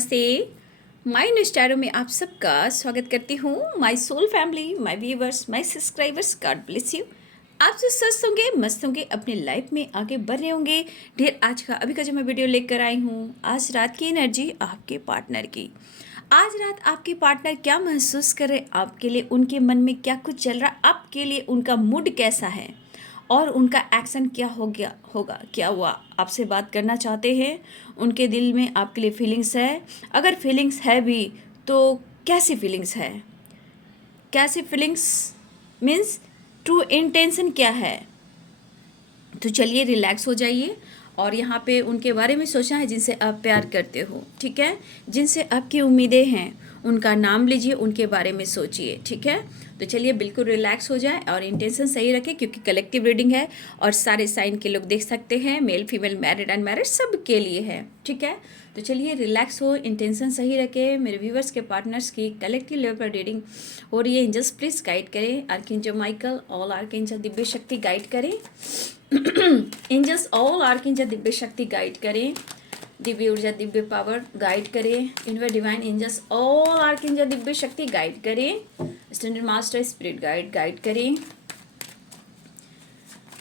नमस्ते। My new स्टारो में आप सबका स्वागत करती हूँ। My soul family, my viewers, my subscribers, God bless you. आप जो स्वस्थ होंगे, मस्त होंगे, अपने लाइफ में आगे बढ़ रहे होंगे ढेर। आज का अभी का जो मैं वीडियो लेकर आई हूँ, आज रात की एनर्जी आपके पार्टनर की। आज रात आपके पार्टनर क्या महसूस कर रहे, आपके लिए उनके मन में क्या कुछ चल रहा, आपके लिए उनका मूड कैसा है और उनका एक्शन क्या होगा, क्या हुआ, आपसे बात करना चाहते हैं, उनके दिल में आपके लिए फीलिंग्स है। अगर फीलिंग्स है भी तो कैसी फीलिंग्स है, कैसी फीलिंग्स मीन्स ट्रू इंटेंशन क्या है। तो चलिए रिलैक्स हो जाइए और यहाँ पे उनके बारे में सोचना है जिनसे आप प्यार करते हो, ठीक है, जिनसे आपकी उम्मीदें हैं, उनका नाम लीजिए, उनके बारे में सोचिए, ठीक है। तो चलिए बिल्कुल रिलैक्स हो जाए और इंटेंशन सही रखें क्योंकि कलेक्टिव रीडिंग है और सारे साइन के लोग देख सकते हैं, मेल फीमेल मैरिड अनमैरिड सब के लिए है, ठीक है। तो चलिए रिलैक्स हो, इंटेंशन सही रखें। मेरे व्यूवर्स के पार्टनर्स की कलेक्टिव लेवल पर रीडिंग हो रही है। एंजल्स प्लीज गाइड करें, archangel Michael all archangel Divya शक्ति गाइड करें। एंजल्स ऑल आर्कएंजल दिव्य शक्ति गाइड करें, दिव्य ऊर्जा दिव्य पावर गाइड करें। इनवर divine angels all archangel Divya शक्ति गाइड करें। स्टैंडर्ड मास्टर स्पिरिट गाइड करें।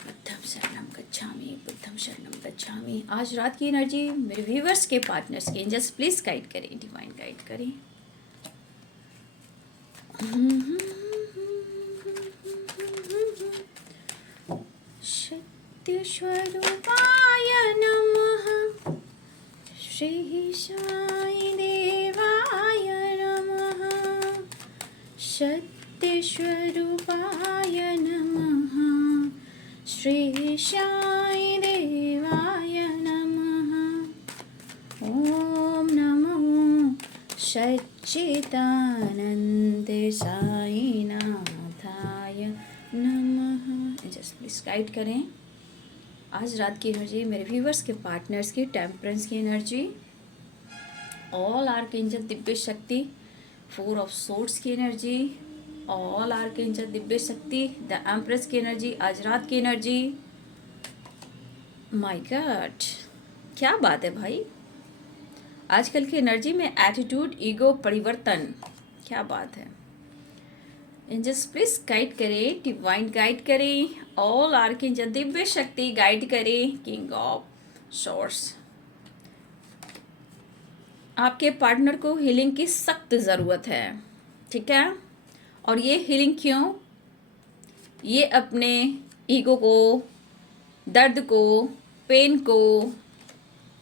बुद्धम शरणम गच्छामि, बुद्धम शरणम गच्छामि। आज रात की एनर्जी मेरे व्यूवर्स के पार्टनर्स के एंजल्स प्लीज गाइड करें, डिवाइन गाइड करें। शक्तिस्वरूपाय नमः, श्री साई देवाय नमः। सत्यस्वरूपाय नमः, श्री साई देवाय नमः। ओम नमो सच्चिदानंद साईनाथाय नमः। जस्ट प्लीज गाइड करें आज रात की एनर्जी मेरे व्यूवर्स के पार्टनर्स की, टेम्परेंस की एनर्जी, ऑल आर्कएंजल दिव्य शक्ति, फोर ऑफ सोर्ड्स की एनर्जी, ऑल आर्कएंजल दिव्य शक्ति, द एम्प्रेस की एनर्जी, आज रात की एनर्जी। माय गॉड, क्या बात है भाई, आजकल की एनर्जी में एटीट्यूड, ईगो, परिवर्तन, क्या बात है। एंजल्स प्लीज गाइड करें, डिवाइन गाइड करें, ऑल आर्कएंजल दिव्य शक्ति गाइड करें। किंग ऑफ सोर्स, आपके पार्टनर को हीलिंग की सख्त ज़रूरत है, ठीक है। और ये हीलिंग क्यों, ये अपने ईगो को, दर्द को, पेन को,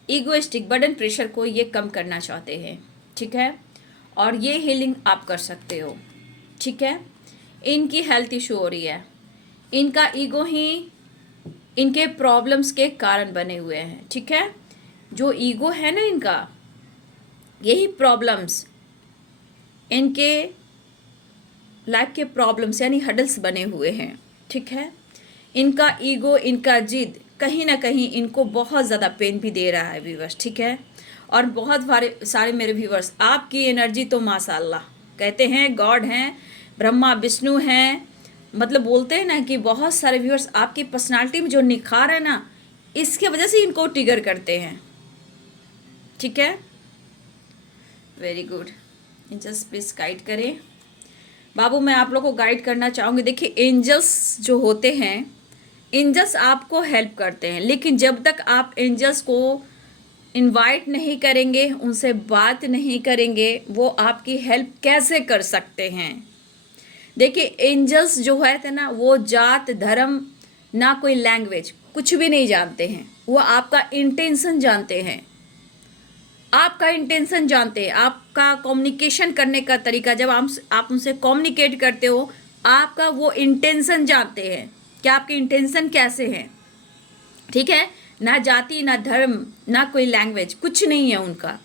ईगोइस्टिक बर्डन, प्रेशर को ये कम करना चाहते हैं, ठीक है। और ये हीलिंग आप कर सकते हो, ठीक है। इनकी हेल्थ इशू हो रही है, इनका ईगो ही इनके प्रॉब्लम्स के कारण बने हुए हैं, ठीक है। जो ईगो है ना इनका, यही प्रॉब्लम्स इनके लाइफ के प्रॉब्लम्स यानी हडल्स बने हुए हैं, ठीक है। इनका ईगो, इनका जिद कहीं ना कहीं इनको बहुत ज़्यादा पेन भी दे रहा है व्यूवर्स, ठीक है। और बहुत सारे मेरे व्यूवर्स, आपकी एनर्जी तो माशाल्लाह, कहते हैं गॉड हैं, ब्रह्मा विष्णु हैं, मतलब बोलते हैं ना कि बहुत सारे व्यूअर्स आपकी पर्सनालिटी में जो निखार है ना, इसके वजह से इनको ट्रिगर करते हैं, ठीक है। Very good, angels please guide करें। बाबू मैं आप लोगों को गाइड करना चाहूँगी। देखिए एंजल्स जो होते हैं, एंजल्स आपको हेल्प करते हैं, लेकिन जब तक आप एंजल्स को इनवाइट नहीं करेंगे, उनसे बात नहीं करेंगे, वो आपकी हेल्प कैसे कर सकते हैं। देखिए एंजल्स जो है थे ना, वो जात धर्म ना कोई लैंग्वेज कुछ भी नहीं जानते हैं, वो आपका इंटेंशन जानते हैं, आपका इंटेंशन जानते हैं, आपका कम्युनिकेशन करने का तरीका, जब आप उनसे कम्युनिकेट करते हो, आपका वो इंटेंशन जानते हैं कि आपके इंटेंशन कैसे हैं, ठीक है। ना जाति, ना धर्म, ना कोई लैंग्वेज, कुछ नहीं है उनका,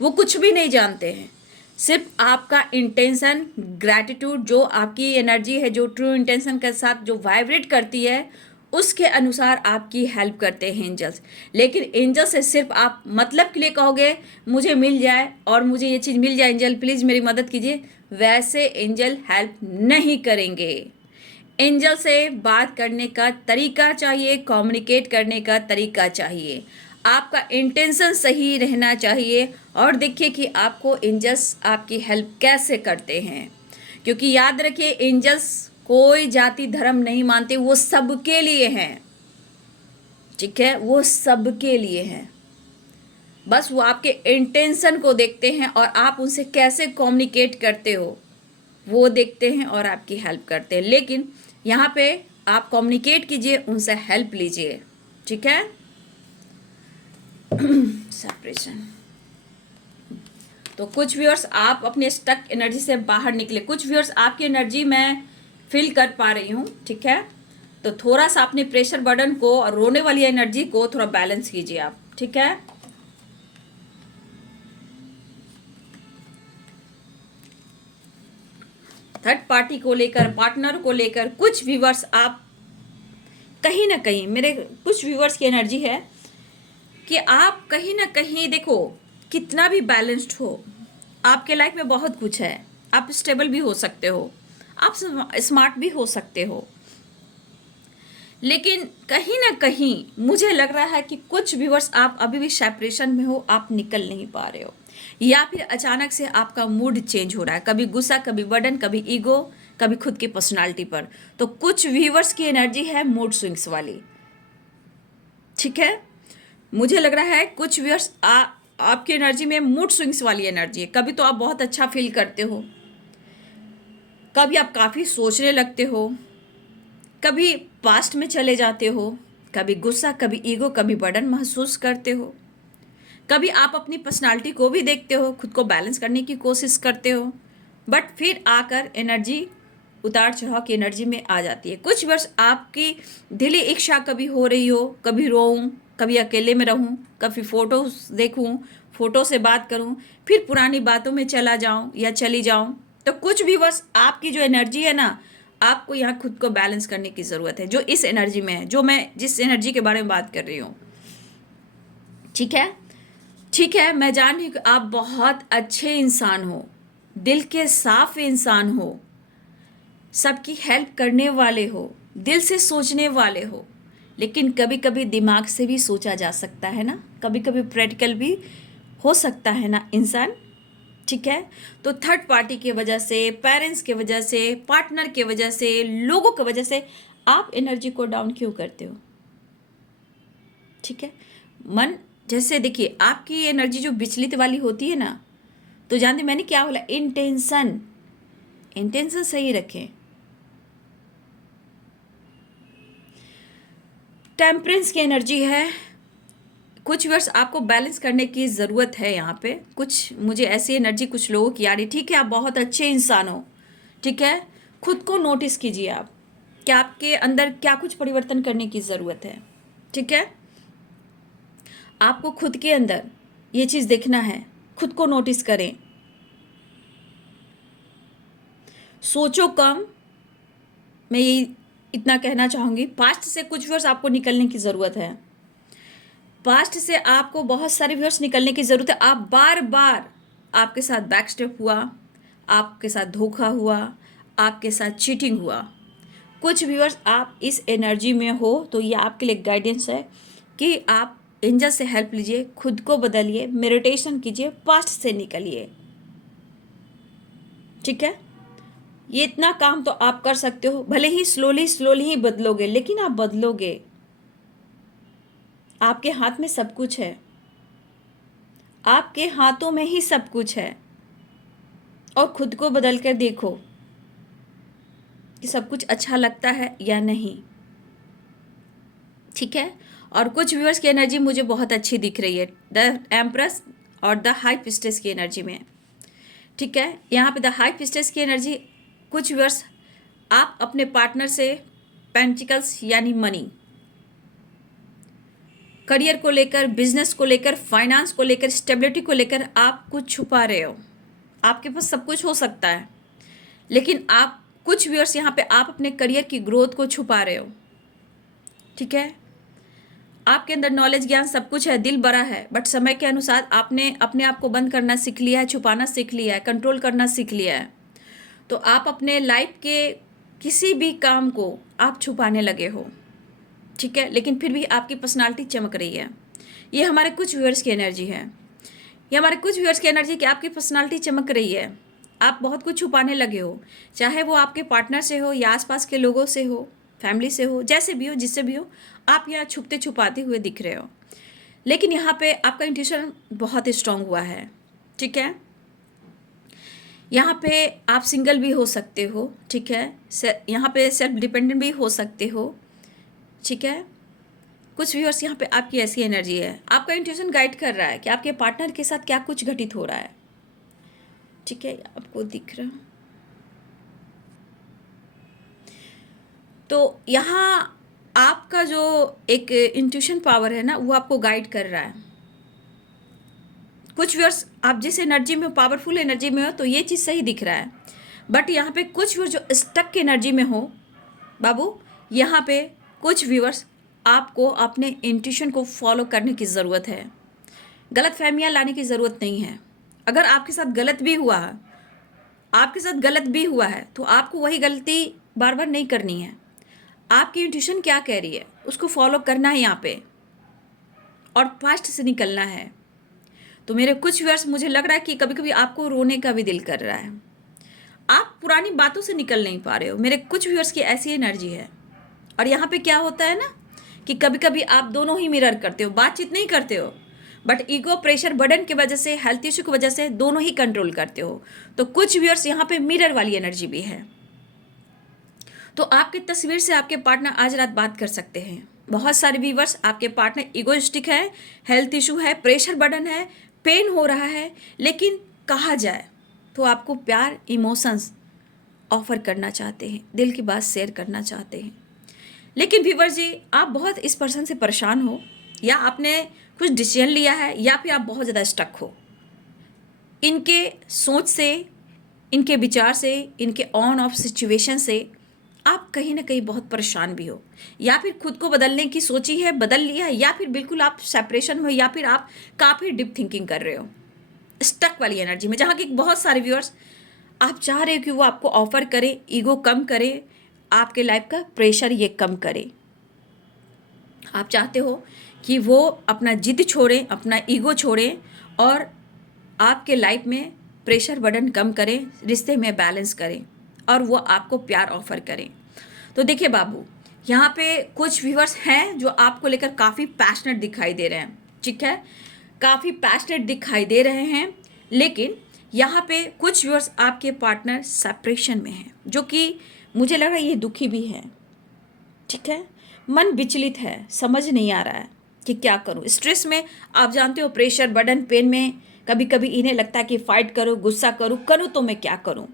वो कुछ भी नहीं जानते हैं, सिर्फ आपका इंटेंशन, ग्रैटिट्यूड, जो आपकी एनर्जी है, जो ट्रू इंटेंशन के साथ जो वाइब्रेट करती है, उसके अनुसार आपकी हेल्प करते हैं एंजल्स। लेकिन एंजल से सिर्फ आप मतलब के लिए कहोगे मुझे मिल जाए और मुझे ये चीज़ मिल जाए, एंजल प्लीज़ मेरी मदद कीजिए, वैसे एंजल हेल्प नहीं करेंगे। एंजल से बात करने का तरीका चाहिए, कम्युनिकेट करने का तरीका चाहिए। आपका इंटेंशन सही रहना चाहिए। और देखिए कि आपको एंजल्स आपकी हेल्प कैसे करते हैं, क्योंकि याद रखिए एंजल्स कोई जाति धर्म नहीं मानते, वो सबके लिए हैं। ठीक है, वो सबके लिए हैं। बस वो आपके इंटेंशन को देखते हैं और आप उनसे कैसे कम्युनिकेट करते हो वो देखते हैं और आपकी हेल्प करते हैं। लेकिन यहाँ पे आप कम्युनिकेट कीजिए, उनसे हेल्प लीजिए। ठीक है, सेपरेशन। तो कुछ व्यूअर्स आप अपने स्टक एनर्जी से बाहर निकले, कुछ व्यूअर्स आपकी एनर्जी मैं फील कर पा रही हूँ। ठीक है, तो थोड़ा सा अपने प्रेशर बर्डन को और रोने वाली एनर्जी को थोड़ा बैलेंस कीजिए आप। ठीक है, थर्ड पार्टी को लेकर, पार्टनर को लेकर कुछ व्यूअर्स आप कहीं ना कहीं, मेरे कुछ व्यूअर्स की एनर्जी है कि आप कहीं ना कहीं, देखो कितना भी बैलेंस्ड हो, आपके लाइफ में बहुत कुछ है, आप स्टेबल भी हो सकते हो, आप स्मार्ट भी हो सकते हो, लेकिन कहीं ना कहीं मुझे लग रहा है कि कुछ व्यूअर्स आप अभी भी सेपरेशन में हो, आप निकल नहीं पा रहे हो, या फिर अचानक से आपका मूड चेंज हो रहा है, कभी गुस्सा, कभी बर्डन, कभी ईगो, कभी खुद की पर्सनालिटी पर। तो कुछ व्यूअर्स की एनर्जी है मूड स्विंग्स वाली। ठीक है, मुझे लग रहा है कुछ व्यूअर्स आपकी एनर्जी में मूड स्विंग्स वाली एनर्जी है। कभी तो आप बहुत अच्छा फील करते हो, कभी आप काफ़ी सोचने लगते हो, कभी पास्ट में चले जाते हो, कभी गुस्सा, कभी ईगो, कभी बर्डन महसूस करते हो, कभी आप अपनी पर्सनालिटी को भी देखते हो, खुद को बैलेंस करने की कोशिश करते हो, बट फिर आकर एनर्जी उतार चढ़ाव की एनर्जी में आ जाती है। कुछ वर्ष आपकी दिली इच्छा कभी हो रही हो, कभी रोऊं, कभी अकेले में रहूं, कभी फ़ोटो देखूं, फ़ोटो से बात करूं, फिर पुरानी बातों में चला जाऊं या चली जाऊं। तो कुछ भी वर्ष आपकी जो एनर्जी है ना, आपको यहाँ खुद को बैलेंस करने की ज़रूरत है, जो इस एनर्जी में है, जो मैं जिस एनर्जी के बारे में बात कर रही हूँ। ठीक है, ठीक है, मैं जान रही हूँ कि आप बहुत अच्छे इंसान हो, दिल के साफ इंसान हो, सबकी हेल्प करने वाले हो, दिल से सोचने वाले हो, लेकिन कभी कभी दिमाग से भी सोचा जा सकता है ना, कभी कभी प्रैक्टिकल भी हो सकता है ना इंसान। ठीक है, तो थर्ड पार्टी की वजह से, पेरेंट्स की वजह से, पार्टनर की वजह से, लोगों की वजह से आप एनर्जी को डाउन क्यों करते हो? ठीक है, मन, जैसे देखिए आपकी एनर्जी जो विचलित वाली होती है ना, तो जानते मैंने क्या बोला, इंटेंशन, इंटेंशन सही रखें। टेम्परेंस की एनर्जी है, कुछ वर्ष आपको बैलेंस करने की ज़रूरत है। यहाँ पे कुछ मुझे ऐसी एनर्जी कुछ लोगों की आ रही। ठीक है, आप बहुत अच्छे इंसान हो, ठीक है, खुद को नोटिस कीजिए आप, कि आपके अंदर क्या कुछ परिवर्तन करने की ज़रूरत है। ठीक है, आपको खुद के अंदर ये चीज़ देखना है, खुद को नोटिस करें, सोचो कम। मैं यही इतना कहना चाहूँगी। पास्ट से कुछ वर्ष आपको निकलने की ज़रूरत है, पास्ट से आपको बहुत सारे वर्ष निकलने की ज़रूरत है। आप बार बार, आपके साथ बैकस्टेप हुआ, आपके साथ धोखा हुआ, आपके साथ चीटिंग हुआ, कुछ व्यूअर्स आप इस एनर्जी में हो, तो ये आपके लिए गाइडेंस है कि आप एंजल से हेल्प लीजिए, खुद को बदलिए, मेडिटेशन कीजिए, पास्ट से निकलिए। ठीक है, ये इतना काम तो आप कर सकते हो, भले ही स्लोली स्लोली ही बदलोगे, लेकिन आप बदलोगे। आपके हाथ में सब कुछ है, आपके हाथों में ही सब कुछ है, और खुद को बदल कर देखो कि सब कुछ अच्छा लगता है या नहीं। ठीक है, और कुछ व्यूअर्स की एनर्जी मुझे बहुत अच्छी दिख रही है, द एम्प्रेस और द हाई प्रीस्टेस की एनर्जी में। ठीक है, यहाँ पे द हाई प्रीस्टेस की एनर्जी, कुछ व्यूअर्स आप अपने पार्टनर से पेंटिकल्स यानी मनी, करियर को लेकर, बिजनेस को लेकर, फाइनेंस को लेकर, स्टेबिलिटी को लेकर आप कुछ छुपा रहे हो। आपके पास सब कुछ हो सकता है, लेकिन आप कुछ व्यूअर्स यहाँ पे आप अपने करियर की ग्रोथ को छुपा रहे हो। ठीक है, आपके अंदर नॉलेज, ज्ञान सब कुछ है, दिल बड़ा है, बट समय के अनुसार आपने अपने आप को बंद करना सीख लिया है, छुपाना सीख लिया है, कंट्रोल करना सीख लिया है। तो आप अपने लाइफ के किसी भी काम को आप छुपाने लगे हो। ठीक है, लेकिन फिर भी आपकी पर्सनालिटी चमक रही है, ये हमारे कुछ व्यूअर्स की एनर्जी है। ये हमारे कुछ व्यूअर्स की एनर्जी कि आपकी पर्सनालिटी चमक रही है, आप बहुत कुछ छुपाने लगे हो, चाहे वो आपके पार्टनर से हो या आसपास के लोगों से हो, फैमिली से हो, जैसे भी हो, जिससे भी हो, आप यहाँ छुपते छुपाते हुए दिख रहे हो। लेकिन यहाँ पे आपका इंट्यूशन बहुत स्ट्रांग हुआ है, ठीक है। यहाँ पे आप सिंगल भी हो सकते हो, ठीक है। यहाँ पे सेल्फ डिपेंडेंट भी हो सकते हो, ठीक है। कुछ व्यूअर्स यहाँ पे आपकी ऐसी एनर्जी है, आपका इंट्यूशन गाइड कर रहा है कि आपके पार्टनर के साथ क्या कुछ घटित हो रहा है, ठीक है। आपको दिख रहा, तो यहाँ आपका जो एक इंट्यूशन पावर है ना, वो आपको गाइड कर रहा है। कुछ व्यूअर्स आप जिस एनर्जी में हो, पावरफुल एनर्जी में हो, तो ये चीज़ सही दिख रहा है। बट यहाँ पे कुछ व्यूअर्स जो स्टक एनर्जी में हो बाबू, यहाँ पे कुछ व्यूअर्स आपको अपने इंट्यूशन को फॉलो करने की ज़रूरत है, गलत फहमियाँ लाने की ज़रूरत नहीं है। अगर आपके साथ गलत भी हुआ है, तो आपको वही गलती बार बार नहीं करनी है। आपकी इंट्यूशन क्या कह रही है उसको फॉलो करना है यहाँ पे, और पास्ट से निकलना है। तो मेरे कुछ व्यूअर्स, मुझे लग रहा है कि कभी कभी आपको रोने का भी दिल कर रहा है, आप पुरानी बातों से निकल नहीं पा रहे हो। मेरे कुछ व्यूअर्स की ऐसी एनर्जी है। और यहाँ पे क्या होता है ना कि कभी कभी आप दोनों ही मिरर करते हो, बातचीत नहीं करते हो, बट ईगो, प्रेशर, बर्डन की वजह से, हेल्थ इशू की वजह से दोनों ही कंट्रोल करते हो। तो कुछ व्यूअर्स यहाँ पे मिरर वाली एनर्जी भी है। तो आपकी तस्वीर से आपके पार्टनर आज रात बात कर सकते हैं। बहुत सारे व्यूअर्स, आपके पार्टनर ईगोइस्टिक है, हेल्थ इशू है, प्रेशर बर्डन है, पेन हो रहा है, लेकिन कहा जाए तो आपको प्यार, इमोशंस ऑफर करना चाहते हैं, दिल की बात शेयर करना चाहते हैं। लेकिन व्यूअर्स जी, आप बहुत इस पर्सन से परेशान हो, या आपने कुछ डिसीजन लिया है, या फिर आप बहुत ज़्यादा स्टक हो इनके सोच से, इनके विचार से, इनके ऑन ऑफ सिचुएशन से। आप कहीं ना कहीं बहुत परेशान भी हो, या फिर खुद को बदलने की सोची है, बदल लिया है, या फिर बिल्कुल आप सेपरेशन में हो, या फिर आप काफ़ी डीप थिंकिंग कर रहे हो स्टक वाली एनर्जी में, जहाँ की बहुत सारे व्यूअर्स आप चाह रहे हो कि वो आपको ऑफर करे, ईगो कम करे, आपके लाइफ का प्रेशर ये कम करे। आप चाहते हो कि वो अपना जिद छोड़ें, अपना ईगो छोड़ें, और आपके लाइफ में प्रेशर बर्डन कम करें, रिश्ते में बैलेंस करें, और वो आपको प्यार ऑफर करें। तो देखिए बाबू, यहाँ पे कुछ व्यूअर्स हैं जो आपको लेकर काफ़ी पैशनेट दिखाई दे रहे हैं, ठीक है, काफ़ी पैशनेट दिखाई दे रहे हैं। लेकिन यहाँ पे कुछ व्यूअर्स आपके पार्टनर सेपरेशन में हैं, जो कि मुझे लग रहा है ये दुखी भी है, ठीक है, मन विचलित है, समझ नहीं आ रहा है कि क्या करूँ। स्ट्रेस में, आप जानते हो, प्रेशर बर्डन, पेन में कभी कभी इन्हें लगता है कि फाइट करूँ, गुस्सा करूँ तो मैं क्या करूँ।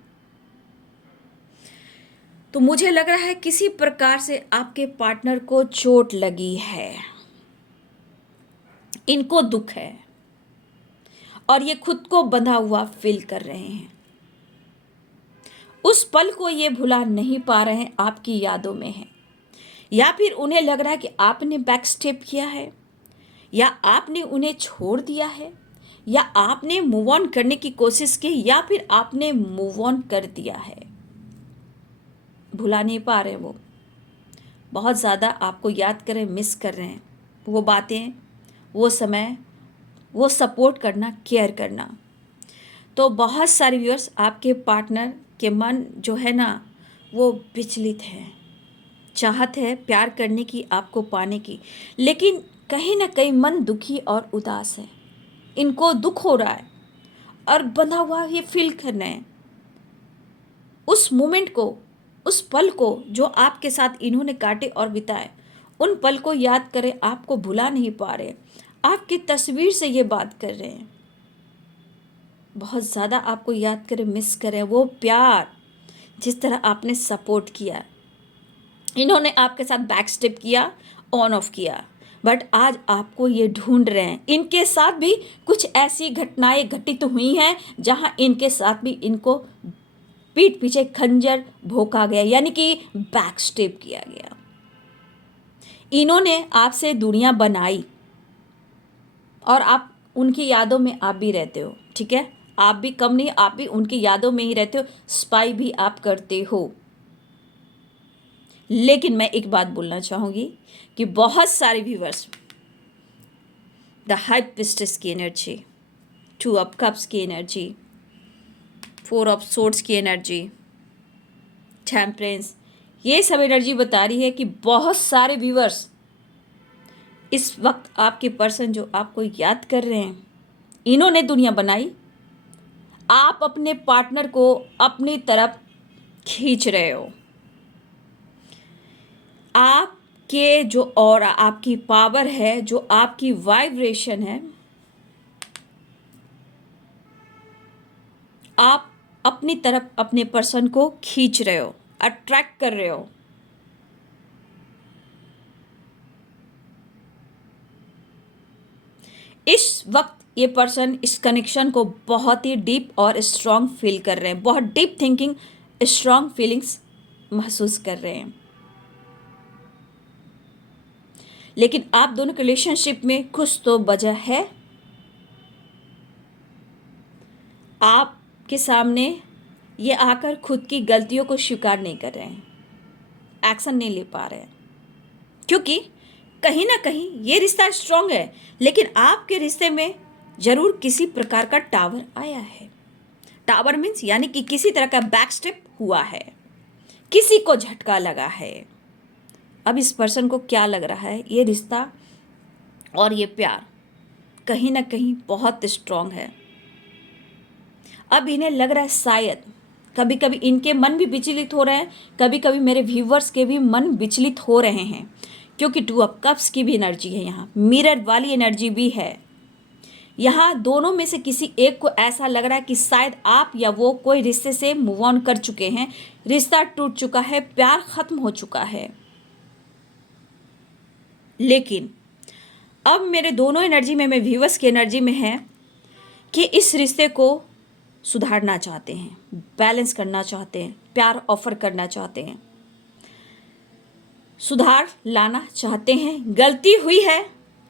तो मुझे लग रहा है किसी प्रकार से आपके पार्टनर को चोट लगी है, इनको दुख है, और ये खुद को बंधा हुआ फील कर रहे हैं। उस पल को ये भुला नहीं पा रहे हैं, आपकी यादों में है, या फिर उन्हें लग रहा है कि आपने बैक स्टेप किया है, या आपने उन्हें छोड़ दिया है, या आपने मूव ऑन करने की कोशिश की, या फिर आपने मूव ऑन कर दिया है। भुला नहीं पा रहे, वो बहुत ज़्यादा आपको याद करें, मिस कर रहे हैं वो बातें, वो समय, वो सपोर्ट करना, केयर करना। तो बहुत सारे व्यूअर्स, आपके पार्टनर के मन जो है ना, वो विचलित है, चाहत है प्यार करने की, आपको पाने की, लेकिन कहीं ना कहीं मन दुखी और उदास है। इनको दुख हो रहा है और बंधा हुआ ये फील कर रहे हैं। उस मोमेंट को, उस पल को जो आपके साथ इन्होंने काटे और बिताए, उन पल को याद करें, आपको भुला नहीं पा रहे, आपकी तस्वीर से ये बात कर रहे हैं, बहुत ज़्यादा आपको याद करें, मिस करें वो प्यार, जिस तरह आपने सपोर्ट किया। इन्होंने आपके साथ बैक स्टेप किया, ऑन ऑफ किया, बट आज आपको ये ढूंढ रहे हैं। इनके साथ भी कुछ ऐसी घटनाएं घटित हुई हैं जहां इनके साथ भी इनको पीठ पीछे खंजर भोंका गया, यानी कि बैक स्टेप किया गया। इन्होंने आपसे दूरियां बनाई, और आप उनकी यादों में आप भी रहते हो, ठीक है, आप भी कम नहीं, आप भी उनकी यादों में ही रहते हो, स्पाई भी आप करते हो। लेकिन मैं एक बात बोलना चाहूँगी कि बहुत सारे व्यूवर्स द हाई प्रिस्टेस की एनर्जी, 2 ऑफ कप्स की एनर्जी, 4 ऑफ सोर्ड्स की एनर्जी, टेम्परेंस, ये सब एनर्जी बता रही है कि बहुत सारे व्यूअर्स इस वक्त आपके पर्सन जो आपको याद कर रहे हैं, इन्होंने दुनिया बनाई, आप अपने पार्टनर को अपनी तरफ खींच रहे हो। आपके जो और आपकी पावर है, जो आपकी वाइब्रेशन है, आप अपनी तरफ अपने पर्सन को खींच रहे हो, अट्रैक्ट कर रहे हो। इस वक्त ये पर्सन इस कनेक्शन को बहुत ही डीप और स्ट्रॉन्ग फील कर रहे हैं, बहुत डीप थिंकिंग, स्ट्रॉन्ग फीलिंग्स महसूस कर रहे हैं। लेकिन आप दोनों के रिलेशनशिप में कुछ तो वजह है। आपके सामने ये आकर खुद की गलतियों को स्वीकार नहीं कर रहे हैं, एक्शन नहीं ले पा रहे हैं, क्योंकि कहीं ना कहीं ये रिश्ता स्ट्रांग है, लेकिन आपके रिश्ते में जरूर किसी प्रकार का टावर आया है। टावर मीन्स यानी कि किसी तरह का बैक स्टेप हुआ है, किसी को झटका लगा है। अब इस पर्सन को क्या लग रहा है, ये रिश्ता और ये प्यार कहीं ना कहीं बहुत स्ट्रांग है। अब इन्हें लग रहा है शायद कभी कभी इनके मन भी विचलित हो रहे हैं, कभी कभी मेरे व्यूवर्स के भी मन विचलित हो रहे हैं, क्योंकि 2 ऑफ कप्स की भी एनर्जी है, यहाँ मिरर वाली एनर्जी भी है। यहाँ दोनों में से किसी एक को ऐसा लग रहा है कि शायद आप या वो कोई रिश्ते से मूव ऑन कर चुके हैं, रिश्ता टूट चुका है, प्यार खत्म हो चुका है। लेकिन अब मेरे दोनों एनर्जी में, मैं व्यूवर्स की एनर्जी में है कि इस रिश्ते को सुधारना चाहते हैं, बैलेंस करना चाहते हैं, प्यार ऑफर करना चाहते हैं, सुधार लाना चाहते हैं। गलती हुई है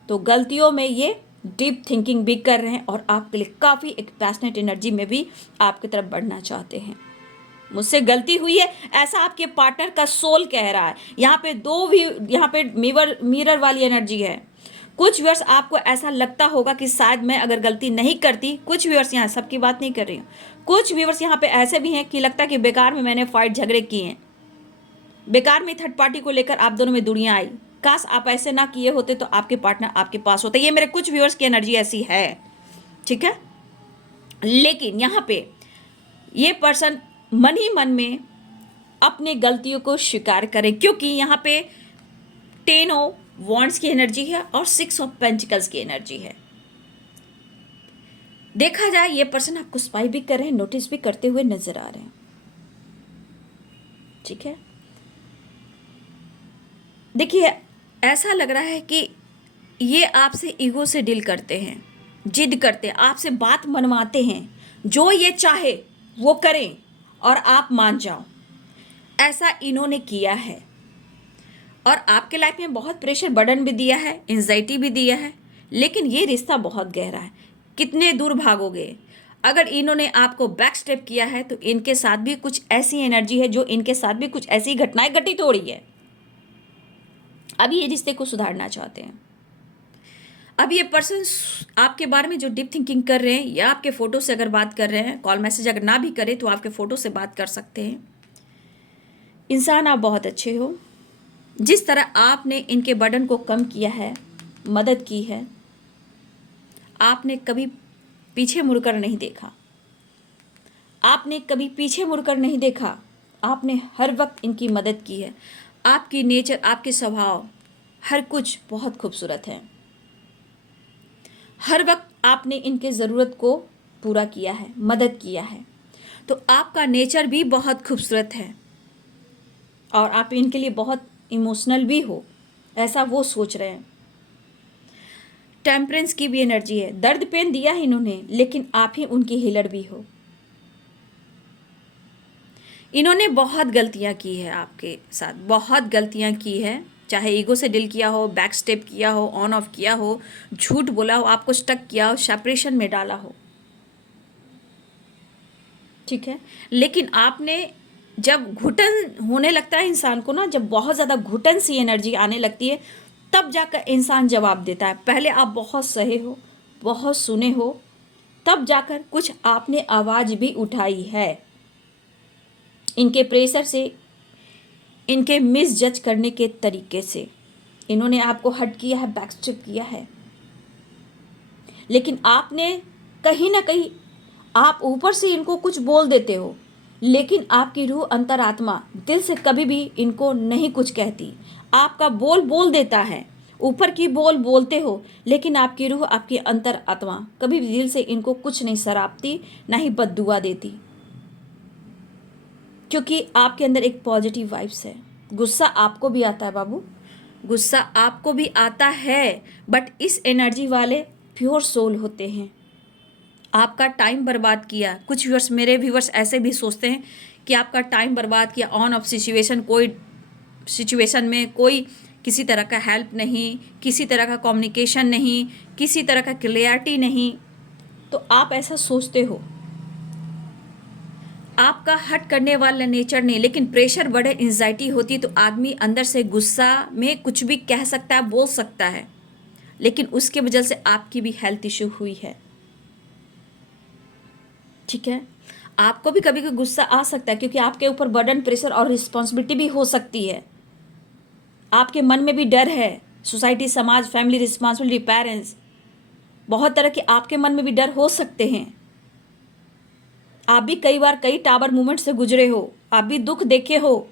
तो गलतियों में ये डीप थिंकिंग भी कर रहे हैं और आपके लिए काफ़ी एक पैशनेट एनर्जी में भी आपकी तरफ बढ़ना चाहते हैं। मुझसे गलती हुई है ऐसा आपके पार्टनर का सोल कह रहा है। यहाँ पे यहाँ पे मिरर वाली एनर्जी है। कुछ व्यूअर्स आपको ऐसा लगता होगा कि शायद मैं अगर गलती नहीं करती, कुछ व्यूअर्स, यहाँ सबकी बात नहीं कर रही हूँ, कुछ व्यूअर्स यहाँ पे ऐसे भी हैं कि लगता है कि बेकार में मैंने फाइट झगड़े किए हैं, बेकार में थर्ड पार्टी को लेकर आप दोनों में दूरियां आई, काश आप ऐसे ना किए होते तो आपके पार्टनर आपके पास होते। ये मेरे कुछ व्यूअर्स की एनर्जी ऐसी है, ठीक है। लेकिन यहाँ पे ये पर्सन मन ही मन में अपने गलतियों को स्वीकार करे, क्योंकि यहाँ पे 10 ऑफ वॉन्ड्स की एनर्जी है और 6 ऑफ पेंटिकल्स की एनर्जी है। देखा जाए ये पर्सन आपको स्पाई भी कर रहे हैं, नोटिस भी करते हुए नजर आ रहे हैं, ठीक है। देखिए ऐसा लग रहा है कि ये आपसे ईगो से डील करते हैं, जिद करते हैं, आपसे बात मनवाते हैं, जो ये चाहे वो करें और आप मान जाओ, ऐसा इन्होंने किया है। और आपके लाइफ में बहुत प्रेशर बर्डन भी दिया है, एंजाइटी भी दिया है, लेकिन ये रिश्ता बहुत गहरा है। कितने दूर भागोगे? अगर इन्होंने आपको बैक स्टेप किया है तो इनके साथ भी कुछ ऐसी एनर्जी है, जो इनके साथ भी कुछ ऐसी घटनाएं घटित हो रही है। अब ये रिश्ते को सुधारना चाहते हैं। अब ये पर्सन आपके बारे में जो डीप थिंकिंग कर रहे हैं, या आपके फ़ोटो से अगर बात कर रहे हैं, कॉल मैसेज अगर ना भी करें तो आपके फ़ोटो से बात कर सकते हैं। इंसान आप बहुत अच्छे हो। जिस तरह आपने इनके बर्डन को कम किया है, मदद की है, आपने कभी पीछे मुड़कर नहीं देखा, आपने कभी पीछे मुड़कर नहीं देखा, आपने हर वक्त इनकी मदद की है। आपकी नेचर, आपके स्वभाव, हर कुछ बहुत खूबसूरत है। हर वक्त आपने इनके ज़रूरत को पूरा किया है, मदद किया है, तो आपका नेचर भी बहुत खूबसूरत है और आप इनके लिए बहुत इमोशनल भी हो, ऐसा वो सोच रहे हैं। टेम्परेंस की भी एनर्जी है। दर्द पेन दिया है इन्होंने, लेकिन आप ही उनकी हीलर भी हो। इन्होंने बहुत गलतियां की है आपके साथ, बहुत गलतियां की है, चाहे ईगो से डील किया हो, बैक स्टेप किया हो, ऑन ऑफ किया हो, झूठ बोला हो, आपको स्टक किया हो, सेपरेशन में डाला हो, ठीक है। लेकिन आपने जब घुटन होने लगता है इंसान को ना, जब बहुत ज़्यादा घुटन सी एनर्जी आने लगती है, तब जाकर इंसान जवाब देता है। पहले आप बहुत सहे हो, बहुत सुने हो, तब जाकर कुछ आपने आवाज़ भी उठाई है। इनके प्रेशर से, इनके मिसजज करने के तरीके से इन्होंने आपको हर्ट किया है, बैकस्टेप किया है, लेकिन आपने कहीं ना कहीं, आप ऊपर से इनको कुछ बोल देते हो, लेकिन आपकी रूह, अंतरात्मा दिल से कभी भी इनको नहीं कुछ कहती। आपका बोल बोल देता है, ऊपर की बोल बोलते हो, लेकिन आपकी रूह, आपकी अंतरात्मा कभी भी दिल से इनको कुछ नहीं सरापती, ना ही बद्दुआ देती, क्योंकि आपके अंदर एक पॉजिटिव वाइब्स है। गुस्सा आपको भी आता है बाबू, गुस्सा आपको भी आता है, बट इस एनर्जी वाले प्योर सोल होते हैं। आपका टाइम बर्बाद किया, कुछ व्यूअर्स, मेरे व्यूअर्स ऐसे भी सोचते हैं कि आपका टाइम बर्बाद किया ऑन ऑफ सिचुएशन, कोई सिचुएशन में कोई किसी तरह का हेल्प नहीं, किसी तरह का कम्युनिकेशन नहीं, किसी तरह का क्लियरिटी नहीं, तो आप ऐसा सोचते हो। आपका हट करने वाला नेचर नहीं, लेकिन प्रेशर बढ़े, एंजाइटी होती है तो आदमी अंदर से गुस्सा में कुछ भी कह सकता है, बोल सकता है, लेकिन उसके वजह से आपकी भी हेल्थ इश्यू हुई है। ठीक है, आपको भी कभी कभी गुस्सा आ सकता है, क्योंकि आपके ऊपर बर्डन, प्रेशर और रिस्पॉन्सिबिलिटी भी हो सकती है। आपके मन में भी डर है, सोसाइटी, समाज, फैमिली, रिस्पॉन्सिबिलिटी, पेरेंट्स, बहुत तरह के आपके मन में भी डर हो सकते हैं। आप भी कई बार कई टावर मूवमेंट से गुजरे हो, आप भी दुख देखे हो,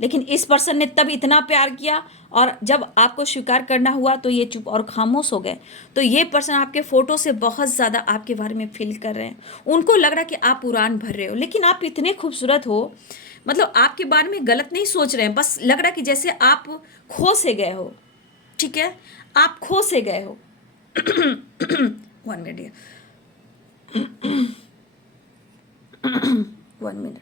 लेकिन इस पर्सन ने तब इतना प्यार किया, और जब आपको स्वीकार करना हुआ तो ये चुप और खामोश हो गए। तो ये पर्सन आपके फ़ोटो से बहुत ज़्यादा आपके बारे में फील कर रहे हैं। उनको लग रहा है कि आप उड़ान भर रहे हो, लेकिन आप इतने खूबसूरत हो, मतलब आपके बारे में गलत नहीं सोच रहे हैं, बस लग रहा है कि जैसे आप खो से गए हो। ठीक है, आप खो से गए हो। 1 मिनट, 1 मिनट।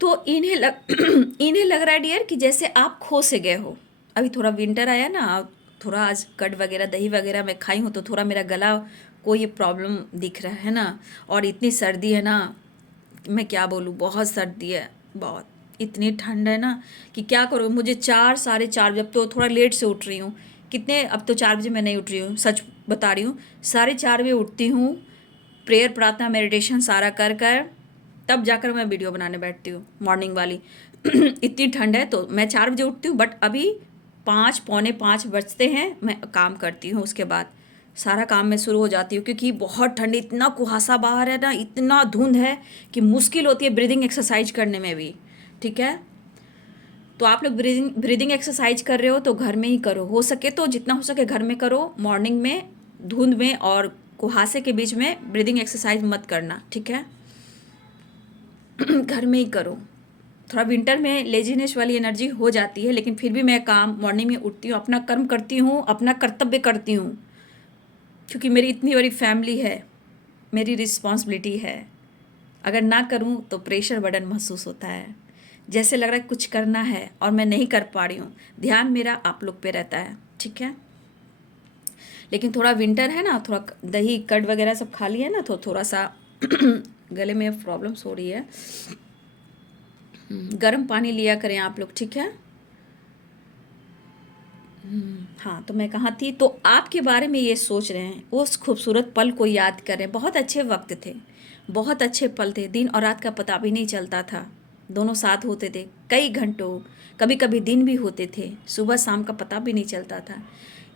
तो इन्हें लग रहा है डियर कि जैसे आप खो से गए हो। अभी थोड़ा विंटर आया ना, थोड़ा आज कट वगैरह, दही वगैरह मैं खाई हूँ, तो थोड़ा मेरा गला को ये प्रॉब्लम दिख रहा है ना, और इतनी सर्दी है ना, मैं क्या बोलूँ, बहुत सर्दी है, बहुत इतनी ठंड है ना कि क्या करूँ। मुझे 4, 4:30, जब तो थोड़ा लेट से उठ रही हूँ, कितने, अब तो 4 बजे मैं नहीं उठ रही हूँ, सच बता रही हूँ, 4:30 बजे उठती हूँ, प्रेयर, प्रार्थना, मेडिटेशन सारा कर कर तब जाकर मैं वीडियो बनाने बैठती हूँ, मॉर्निंग वाली। इतनी ठंड है तो मैं 4 बजे उठती हूँ, बट अभी 5, पौने 5 बजते हैं, मैं काम करती हूँ, उसके बाद सारा काम में शुरू हो जाती हूँ, क्योंकि बहुत ठंड, इतना कुहासा बाहर है ना, इतना धुंध है कि मुश्किल होती है ब्रीदिंग एक्सरसाइज करने में भी। ठीक है, तो आप लोग ब्रीदिंग एक्सरसाइज कर रहे हो तो घर में ही करो, हो सके तो जितना हो सके घर में करो, मॉर्निंग में धुंध में और कुहासे के बीच में ब्रीदिंग एक्सरसाइज मत करना। ठीक है, घर में ही करो। थोड़ा विंटर में लेजीनेस वाली एनर्जी हो जाती है, लेकिन फिर भी मैं काम मॉर्निंग में उठती हूँ, अपना कर्म करती हूँ, अपना कर्तव्य करती हूँ, क्योंकि मेरी इतनी बड़ी फैमिली है, मेरी रिस्पॉन्सिबिलिटी है। अगर ना करूँ तो प्रेशर बर्डन महसूस होता है, जैसे लग रहा है कुछ करना है और मैं नहीं कर पा रही हूँ, ध्यान मेरा आप लोग पे रहता है। ठीक है, लेकिन थोड़ा विंटर है ना, थोड़ा दही कट वगैरह सब खा लिया ना, तो थोड़ा सा गले में प्रॉब्लम्स हो रही है। गर्म पानी लिया करें आप लोग। ठीक है, हाँ, तो मैं कहाँ थी, तो आपके बारे में ये सोच रहे हैं, उस खूबसूरत पल को याद कर रहे हैं। बहुत अच्छे वक्त थे, बहुत अच्छे पल थे, दिन और रात का पता भी नहीं चलता था, दोनों साथ होते थे कई घंटों, कभी कभी दिन भी होते थे, सुबह शाम का पता भी नहीं चलता था।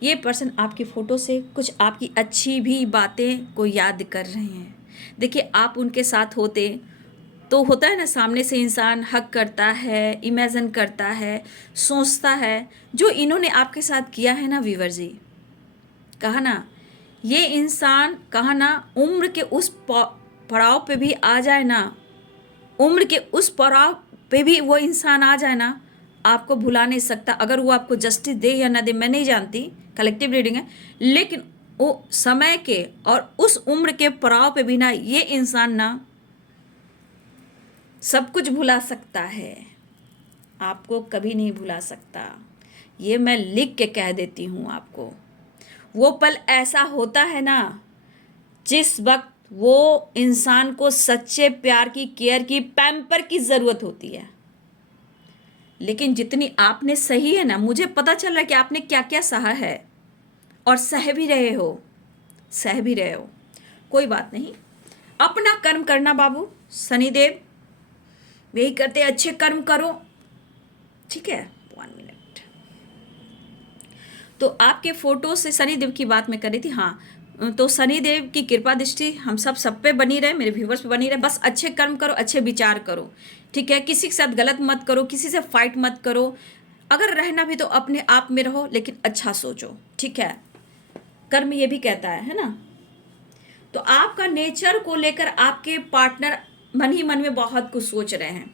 ये पर्सन आपकी फ़ोटो से कुछ आपकी अच्छी भी बातें को याद कर रहे हैं। देखिए, आप उनके साथ होते तो होता है ना, सामने से इंसान हक करता है, इमेजिन करता है, सोचता है। जो इन्होंने आपके साथ किया है ना वीवर जी, कहा ना, ये इंसान, कहा ना, उम्र के उस पड़ाव पे भी आ जाए ना, उम्र के उस पड़ाव पे भी वो इंसान आ जाए ना, आपको भुला नहीं सकता। अगर वो आपको जस्टिस दे या ना दे मैं नहीं जानती, कलेक्टिव रीडिंग है, लेकिन वो समय के और उस उम्र के पड़ाव पे भी ना, ये इंसान ना सब कुछ भुला सकता है, आपको कभी नहीं भुला सकता, ये मैं लिख के कह देती हूँ आपको। वो पल ऐसा होता है ना जिस वक्त वो इंसान को सच्चे प्यार की, केयर की, पैम्पर की ज़रूरत होती है। लेकिन जितनी आपने सही है ना, मुझे पता चल रहा है कि आपने क्या क्या सहा है और सह भी रहे हो, सह भी रहे हो। कोई बात नहीं, अपना कर्म करना बाबू। शनिदेव यही करते, अच्छे कर्म करो, ठीक है। 1 मिनट। तो आपके फोटो से शनिदेव की बात मैं कर रही थी। हाँ, तो शनिदेव की कृपा दृष्टि हम सब पे बनी रहे, मेरे व्यूवर्स पे बनी रहे। बस अच्छे कर्म करो, अच्छे विचार करो, ठीक है। किसी के साथ गलत मत करो, किसी से फाइट मत करो। अगर रहना भी तो अपने आप में रहो, लेकिन अच्छा सोचो, ठीक है। कर्म ये भी कहता है ना। तो आपका नेचर को लेकर आपके पार्टनर मन ही मन में बहुत कुछ सोच रहे हैं,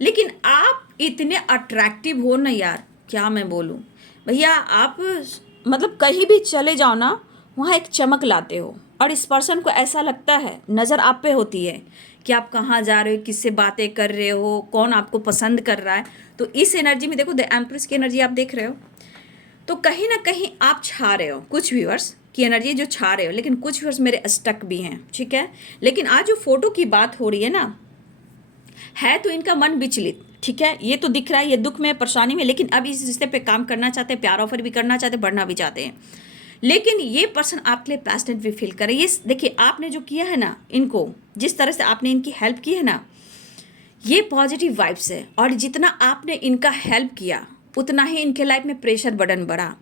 लेकिन आप इतने अट्रैक्टिव हो ना यार, क्या मैं बोलूं भैया। आप मतलब कहीं भी चले जाओ ना, वहाँ एक चमक लाते हो, और इस पर्सन को ऐसा लगता है, नज़र आप पे होती है कि आप कहाँ जा रहे हो, किससे बातें कर रहे हो, कौन आपको पसंद कर रहा है। तो इस एनर्जी में देखो, द एम्प्रेस की एनर्जी आप देख रहे हो, तो कहीं ना कहीं आप छा रहे हो। कुछ व्यूअर्स की एनर्जी जो छा रहे हो, लेकिन कुछ व्यूअर्स मेरे स्टक भी हैं, ठीक है। लेकिन आज जो फोटो की बात हो रही है ना, है तो इनका मन विचलित, ठीक है। ये तो दिख रहा है, ये दुख में, परेशानी में, लेकिन अब इस रिश्ते पे काम करना चाहते हैं, प्यार ऑफर भी करना चाहते हैं, बढ़ना भी चाहते हैं। लेकिन ये पर्सन आपके लिए पैशनेट भी फील करे। ये देखिए, आपने जो किया है ना, इनको जिस तरह से आपने इनकी हेल्प की है ना, ये पॉजिटिव वाइब्स है। और जितना आपने इनका हेल्प किया, उतना ही इनके लाइफ में प्रेशर बर्डन बढ़ा।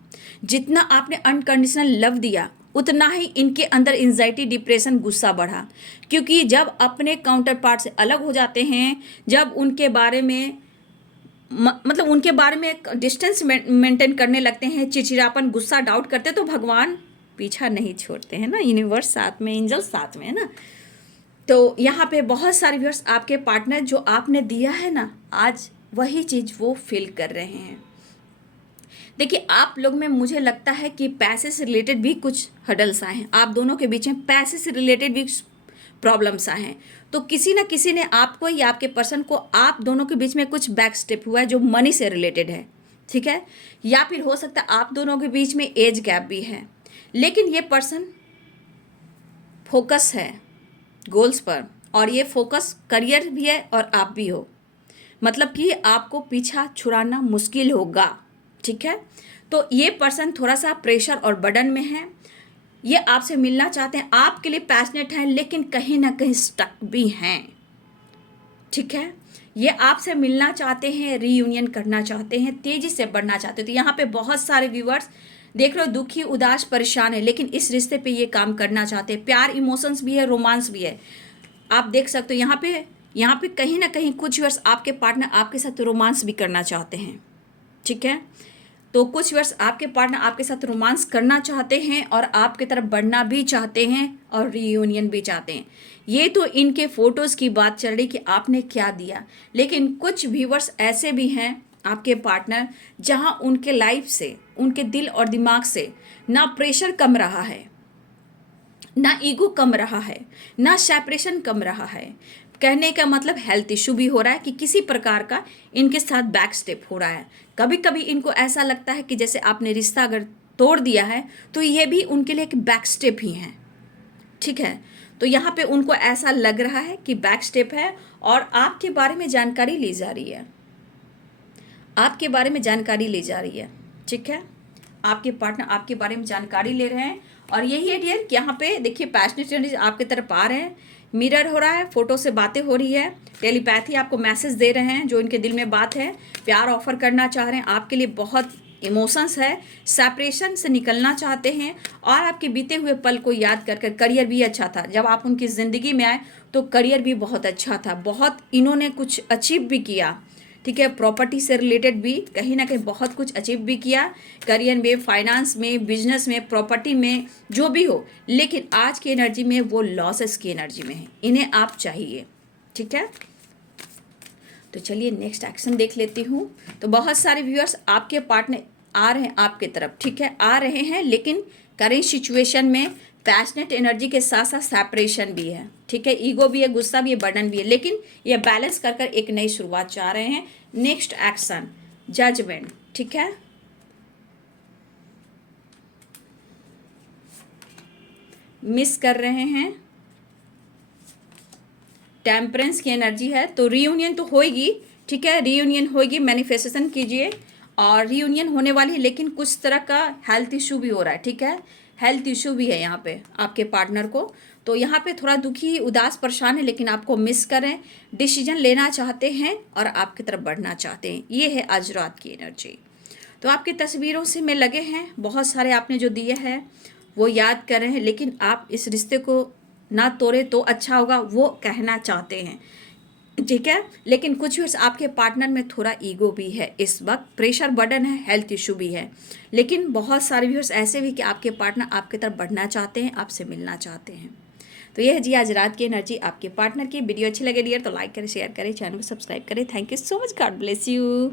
जितना आपने अनकंडीशनल लव दिया, उतना ही इनके अंदर एंजाइटी, डिप्रेशन, गुस्सा बढ़ा। क्योंकि जब अपने काउंटर पार्ट से अलग हो जाते हैं, जब उनके बारे में मतलब उनके बारे में एक डिस्टेंस मेंटेन करने लगते हैं, चिड़चिड़ापन, गुस्सा, डाउट करते, तो भगवान पीछा नहीं छोड़ते हैं ना, यूनिवर्स साथ में, एंजल साथ में है ना। तो यहाँ पे बहुत सारे व्यूअर्स, आपके पार्टनर जो आपने दिया है ना, आज वही चीज़ वो फील कर रहे हैं। देखिए, आप लोग में मुझे लगता है कि पैसे से रिलेटेड भी कुछ हडल्स आए हैं, आप दोनों के बीच में पैसे से रिलेटेड भी प्रॉब्लम्स आए हैं। तो किसी ना किसी ने आपको या आपके पर्सन को, आप दोनों के बीच में कुछ बैक स्टेप हुआ है जो मनी से रिलेटेड है, ठीक है। या फिर हो सकता है आप दोनों के बीच में एज गैप भी है, लेकिन ये पर्सन फोकस है गोल्स पर, और ये फोकस करियर भी है और आप भी हो। मतलब कि आपको पीछा छुड़ाना मुश्किल होगा, ठीक है। तो ये पर्सन थोड़ा सा प्रेशर और बर्डन में है। ये आपसे मिलना चाहते हैं, आपके लिए पैशनेट हैं, लेकिन कहीं ना कहीं स्टक भी हैं, ठीक है। ये आपसे मिलना चाहते हैं, रीयूनियन करना चाहते हैं, तेजी से बढ़ना चाहते हैं। तो यहाँ पे बहुत सारे व्यूअर्स देख रहे हो, दुखी, उदास, परेशान है, लेकिन इस रिश्ते पे ये काम करना चाहते हैं। प्यार, इमोशंस भी है, रोमांस भी है। आप देख सकते हो यहाँ पे कहीं ना कहीं कुछ व्यूअर्स, आपके पार्टनर आपके साथ रोमांस भी करना चाहते हैं, ठीक है। तो कुछ वर्ष आपके पार्टनर आपके साथ रोमांस करना चाहते हैं और आपकी तरफ बढ़ना भी चाहते हैं और रीयूनियन भी चाहते हैं। ये तो इनके फोटोज़ की बात चल रही कि आपने क्या दिया। लेकिन कुछ व्यूअर्स ऐसे भी हैं आपके पार्टनर, जहां उनके लाइफ से, उनके दिल और दिमाग से ना प्रेशर कम रहा है, ना ईगो कम रहा है, ना सेपरेशन कम रहा है। कहने का मतलब हेल्थ इशू भी हो रहा है कि किसी प्रकार का इनके साथ बैक स्टेप हो रहा है। कभी कभी इनको ऐसा लगता है कि जैसे आपने रिश्ता अगर तोड़ दिया है, तो ये भी उनके लिए एक बैक स्टेप ही है, ठीक है। तो यहाँ पे उनको ऐसा लग रहा है कि बैक स्टेप है, और आपके बारे में जानकारी ली जा रही है, आपके बारे में जानकारी ली जा रही है, ठीक है। आपके पार्टनर आपके बारे में जानकारी ले रहे हैं, और यही है डियर कि यहाँ पे देखिए पैशनेट एनर्जी आपके तरफ आ रहे हैं, मिरर हो रहा है, फोटो से बातें हो रही है, टेलीपैथी आपको मैसेज दे रहे हैं, जो इनके दिल में बात है, प्यार ऑफर करना चाह रहे हैं, आपके लिए बहुत इमोशंस है, सेपरेशन से निकलना चाहते हैं, और आपके बीते हुए पल को याद कर कर। करियर भी अच्छा था, जब आप उनकी ज़िंदगी में आए तो करियर भी बहुत अच्छा था, बहुत इन्होंने कुछ अचीव भी किया, ठीक है। प्रॉपर्टी से रिलेटेड भी कहीं ना कहीं बहुत कुछ अचीव भी किया, करियर में, फाइनेंस में, बिजनेस में, प्रॉपर्टी में, जो भी हो। लेकिन आज की एनर्जी में वो लॉसेस की एनर्जी में है, इन्हें आप चाहिए, ठीक है। तो चलिए नेक्स्ट एक्शन देख लेती हूँ। तो बहुत सारे व्यूअर्स आपके पार्टनर आ रहे हैं आपके तरफ, ठीक है, आ रहे हैं, लेकिन करेंट सिचुएशन में पैशनेट एनर्जी के साथ साथ सेपरेशन भी है, ठीक है। ईगो भी है, गुस्सा भी है, बर्डन भी है, लेकिन ये बैलेंस कर कर एक नई शुरुआत चाह रहे हैं। नेक्स्ट एक्शन जजमेंट, ठीक है। मिस कर रहे हैं, टेम्परेंस की एनर्जी है। तो रीयूनियन तो होएगी, ठीक है, रीयूनियन होएगी, मैनिफेस्टेशन कीजिए और रीयूनियन होने वाली है, लेकिन कुछ तरह का हेल्थ इशू भी हो रहा है, ठीक है, हेल्थ इशू भी है यहाँ पे आपके पार्टनर को। तो यहाँ पे थोड़ा दुखी, उदास, परेशान है, लेकिन आपको मिस करें, डिसीजन लेना चाहते हैं और आपकी तरफ बढ़ना चाहते हैं। ये है आज रात की एनर्जी। तो आपकी तस्वीरों से में लगे हैं, बहुत सारे आपने जो दिए हैं वो याद कर रहे हैं, लेकिन आप इस रिश्ते को ना तोड़े तो अच्छा होगा, वो कहना चाहते हैं, ठीक है। लेकिन कुछ व्यूअर्स आपके पार्टनर में थोड़ा ईगो भी है, इस वक्त प्रेशर बर्डन है, हेल्थ इशू भी है, लेकिन बहुत सारे व्यूअर्स ऐसे भी कि आपके पार्टनर आपकी तरफ बढ़ना चाहते हैं, आपसे मिलना चाहते हैं। तो यह है जी आज रात की एनर्जी आपके पार्टनर की। वीडियो अच्छी लगे डियर तो लाइक करें, शेयर करें, चैनल को सब्सक्राइब करें। Thank you so much, God bless you.